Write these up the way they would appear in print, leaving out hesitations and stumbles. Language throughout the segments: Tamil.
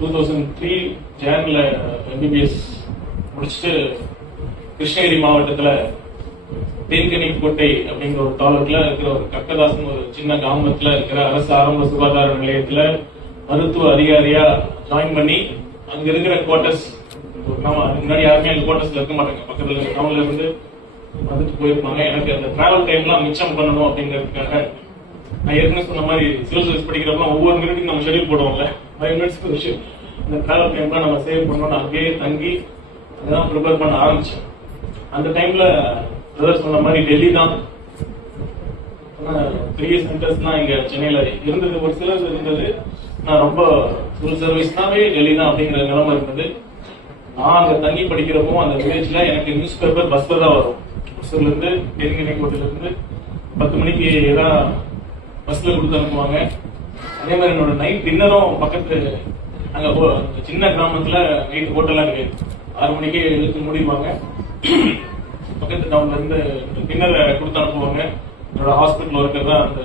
2003 ஜான்ல MBBS முடிச்சுட்டு கிருஷ்ணகிரி மாவட்டத்தில் தேன்கனிக்கோட்டை அப்படிங்கிற ஒரு தாலுக்குல இருக்கிற ஒரு கக்கதாசன் ஒரு சின்ன கிராமத்துல இருக்கிற அரசு ஆரம்ப சுகாதார நிலையத்துல மருத்துவ அதிகாரியா ஜாயின் பண்ணி அங்க இருக்கிற குவார்டர்ஸ், முன்னாடி யாருமே அந்த குவார்டர்ஸ்ல இருக்க மாட்டாங்க, பக்கத்துல டவுன்ல இருந்து வந்துட்டு போயிருப்பாங்க. எனக்கு அந்த டிராவல் டைம்லாம் மிச்சம் பண்ணணும் அப்படிங்கிறதுக்காக நான் ஏற்கனவே சொன்ன மாதிரி சிவில் சர்வீஸ் படிக்கிறப்ப ஒவ்வொரு மினிட்டுக்கு நம்ம ஷெடியூல் போடுவோம்ல, 5 மினிட்ஸ்க்கு ஒரு ஷெடியூல். அந்த டிராவல் டைம்லாம் நம்ம சேவ் பண்ணணும், அங்கேயே தங்கி அதெல்லாம் ப்ரிப்பேர் பண்ண ஆரம்பிச்சேன். அந்த டைம்ல பிரதர் சொன்ன மாதிரி டெல்லி தான் பெரிய சென்டர்ஸ்லாம் இங்க சென்னையில இருந்தது, ஒரு சிலர் இருந்தது. நான் ரொம்ப சிவில் சர்வீஸ்னாவே டெல்லி தான் அப்படிங்கிற நிலைமை இருந்தது. நான் அங்க தங்கி படிக்கிறப்போ அந்த வில்லேஜ்ல எனக்கு நியூஸ் பேப்பர் பஸ்ல தான் வரும். பஸ்ல இருந்து தேன்கனிக்கோட்டையில இருந்து 10 மணிக்கு தான் பஸ்ல கொடுத்து அனுப்புவாங்க. அதே மாதிரி என்னோட நைட் டின்னரும் பக்கத்து அங்க சின்ன கிராமத்துல நைட் ஹோட்டல்லாம் கிடையாது, 6 மணிக்கே எழுத்து முடிப்பாங்க. பக்கத்து டவுன்ல இருந்து டின்னரை கொடுத்து அனுப்புவாங்க. என்னோட ஹாஸ்பிட்டல் ஒர்க்கர் தான் அந்த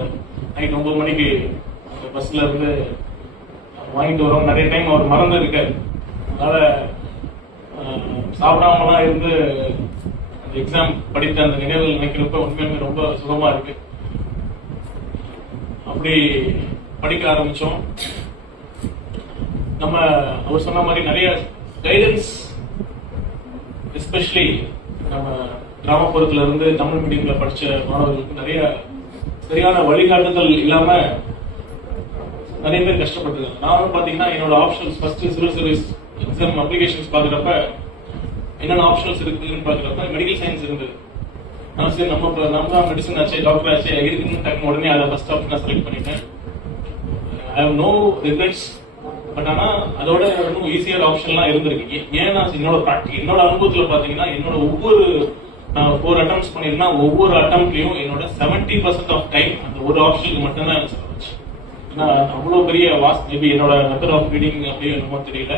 நைட் 9 மணிக்கு அந்த பஸ்ல இருந்து வாங்கிட்டு வரோம். நிறைய டைம் அவர் மறந்து இருக்காரு, அதனால சாப்பிடாமலாம் இருந்து அந்த எக்ஸாம் படித்த அந்த நினைவுகள் நினைக்கிறப்ப உண்மையுமே ரொம்ப சுகமா இருக்கு. அப்படி படிக்க ஆரம்பிச்சோம். நம்ம அவர் சொன்ன மாதிரி நிறைய கைடன்ஸ், எஸ்பெஷலி நம்ம கிராமப்புறத்துல இருந்து தமிழ் மீடியம்ல படிச்ச மாணவர்களுக்கு நிறைய சரியான வழிகாட்டுதல் இல்லாம நிறைய பேர் கஷ்டப்பட்டிருக்காங்க. நானும் பாத்தீங்கன்னா என்னோட options first civil service exam applications பாக்குறப்ப என்னென்ன ஆப்ஷன்ஸ் இருக்குன்னு பாக்குறப்ப மெடிக்கல் சயின்ஸ் இருந்தது. நான் சரி நம்ம மெடிசன் ஆச்சு, டாக்டர் ஆச்சு இருக்குன்னு டக்கு உடனே அதை ஃபர்ஸ்ட் ஆப்ஷன் செலக்ட் பண்ணிட்டேன். I have no regrets. But ஆனா அதோட இன்னும் ஈஸியர் ஆப்ஷன்லாம் இருந்திருக்கு. ஏன்னா என்னோட அனுபவத்துல பாத்தீங்கன்னா என்னோட நான் 4 அட்டம்ப்ட்ஸ் பண்ணிருந்தா ஒவ்வொரு அட்டம்ப்ட்லயும் என்னோட 70% ஆஃப் டைம் அந்த ஒரு ஆப்ஷனுக்கு மட்டும்தான் எனக்கு செலவாச்சு. ஏன்னா அவ்வளவு பெரிய வாஸ்ட், மேபி என்னோட மெத்தட் ஆஃப் ரீடிங் அப்படியே என்னமோ தெரியல.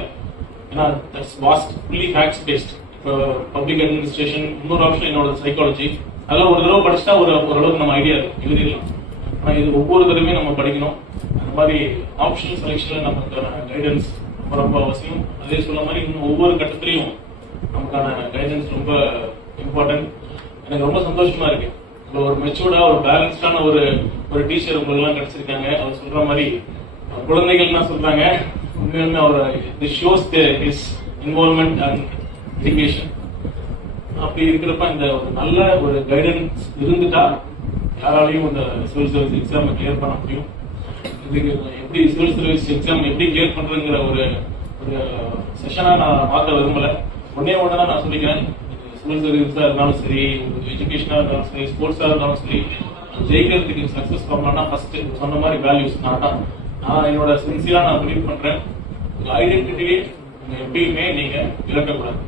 ஏன்னா that's vast, fully facts based. இப்போ பப்ளிக் அட்மினிஸ்ட்ரேஷன், இன்னொரு ஆப்ஷன் என்னோட சைக்காலஜி, அதெல்லாம் ஒரு தடவை படிச்சுட்டா ஓரளவுக்கு நம்ம ஐடியா எழுதிடலாம். ஆனா இது ஒவ்வொரு தடவையும் நம்ம படிக்கணும். அந்த மாதிரி ஆப்ஷன் செலெக்ஷன்ல நமக்கான கைடன்ஸ் ரொம்ப ரொம்ப அவசியம். அதே சொல்ல மாதிரி இன்னும் ஒவ்வொரு கட்டத்திலையும் நமக்கான கைடன்ஸ் ரொம்ப இம்பார்ட்டன்ட். எனக்கு ரொம்ப சந்தோஷமா இருக்கு, ஒரு மெச்சூர்டா ஒரு பேலன்ஸ்டான ஒரு டீச்சர் உங்களுக்கு எல்லாம் கிடைச்சிருக்காங்க. அவர் சொல்ற மாதிரி குழந்தைகள்னா சொல்றாங்க, உண்மையுமே அவர் shows his involvement and education. அப்படி இருக்கிறப்ப இந்த ஒரு நல்ல ஒரு கைடன்ஸ் இருந்துட்டா யாராலையும் இந்த சிவில் சர்வீஸ் எக்ஸாம் கிளியர் பண்ண முடியும். இதுக்கு எப்படி சிவில் சர்வீஸ் எக்ஸாம் எப்படி கிளியர் பண்றதுங்கிற ஒரு செஷனா நான் மாற்ற விரும்பல. ஒன்றுதான் நான் சொல்லிக்கிறேன், சிவில் சர்வீஸா இருந்தாலும் சரி, எஜுகேஷனா இருந்தாலும் சரி, ஸ்போர்ட்ஸா இருந்தாலும் சரி, ஜெயிக்கிறதுக்கு சக்சஸ் பண்ணலாம்னா ஃபர்ஸ்ட் சொன்ன மாதிரி வேல்யூஸ் நான் என்னோட சின்சியரா நான் பிலீவ் பண்றேன். ஐடென்டிட்டியே எப்பயுமே நீங்க இழக்கக்கூடாது,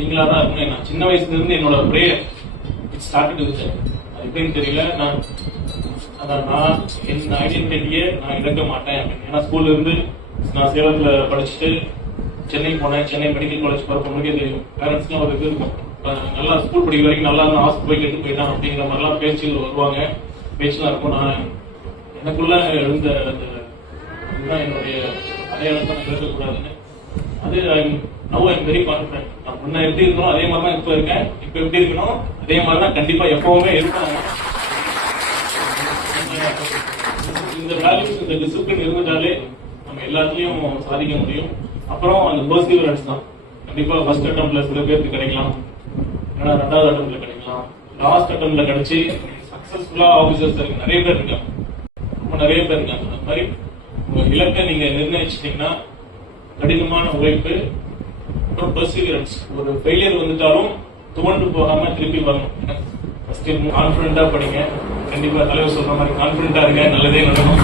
நீங்களா தான் இருக்கணும். நான் சின்ன வயசுல இருந்து என்னோட பிரேயர் இட் ஸ்டார்டட் வித் எப்படின்னு தெரியல, நான் என் ஐடென்டிட்டியை நான் இழக்க மாட்டேன் அப்படின்னு. ஏன்னா ஸ்கூல்ல இருந்து நான் சேலத்துல படிச்சுட்டு சென்னை போனேன். சென்னை மெடிக்கல் காலேஜ் போறப்ப தெரியும், பேரண்ட்ஸ்லாம் ஒரு இது இருக்கும், நல்லா ஸ்கூல் படிக்கிற வரைக்கும் நல்லா ஹாஸ்பிட்டல் போய் கெட்டு போயிட்டான் அப்படிங்கிற மாதிரிலாம் பேச்சுகள் வருவாங்க, பேச்சுலாம் இருக்கும். நான் எனக்குள்ள எழுந்த அதுதான் என்னுடைய அடையாளத்தை நான் இழக்கக்கூடாதுன்னு. அது now I am very confident. நான் முன்ன எப்படி இருக்கணும் அதே மாதிரி தான் இப்ப இருக்கேன், இப்ப எப்படி இருக்கணும் அதே மாதிரி தான் கண்டிப்பா எப்பவுமே இருக்கணும். இந்த வேல்யூஸ், இந்த டிசிப்ளின் இருந்துட்டாலே நம்ம எல்லாத்துலயும் சாதிக்க முடியும். அப்புறம் அந்த பர்சீவரன்ஸ் தான். கண்டிப்பா ஃபர்ஸ்ட் அட்டம்ப்ட்ல சில பேருக்கு கிடைக்கலாம், ஏன்னா 2வது அட்டம்ப்ட்ல கிடைக்கலாம், லாஸ்ட் அட்டம்ப்ட்ல கிடைச்சி சக்சஸ்ஃபுல்லா ஆபீசர்ஸ் நிறைய பேர் இருக்காங்க, ரொம்ப நிறைய பேர் இருக்காங்க. அந்த மாதிரி உங்க இலக்கை நீங்க நிர்ணயிச்சிட்டீங்கன்னா கடினமான உழைப்பு, அப்புறம் பர்சீவரன்ஸ். ஒரு ஃபெயிலியர் வந்துட்டாலும் துவண்டு போகாம திருப்பி வரணும். ஃபர்ஸ்ட் கான்பிடண்டா படிங்க, கண்டிப்பா தலைவர் சொல்ற மாதிரி கான்பிடண்டா இருங்க, நல்லதே நடக்கும்.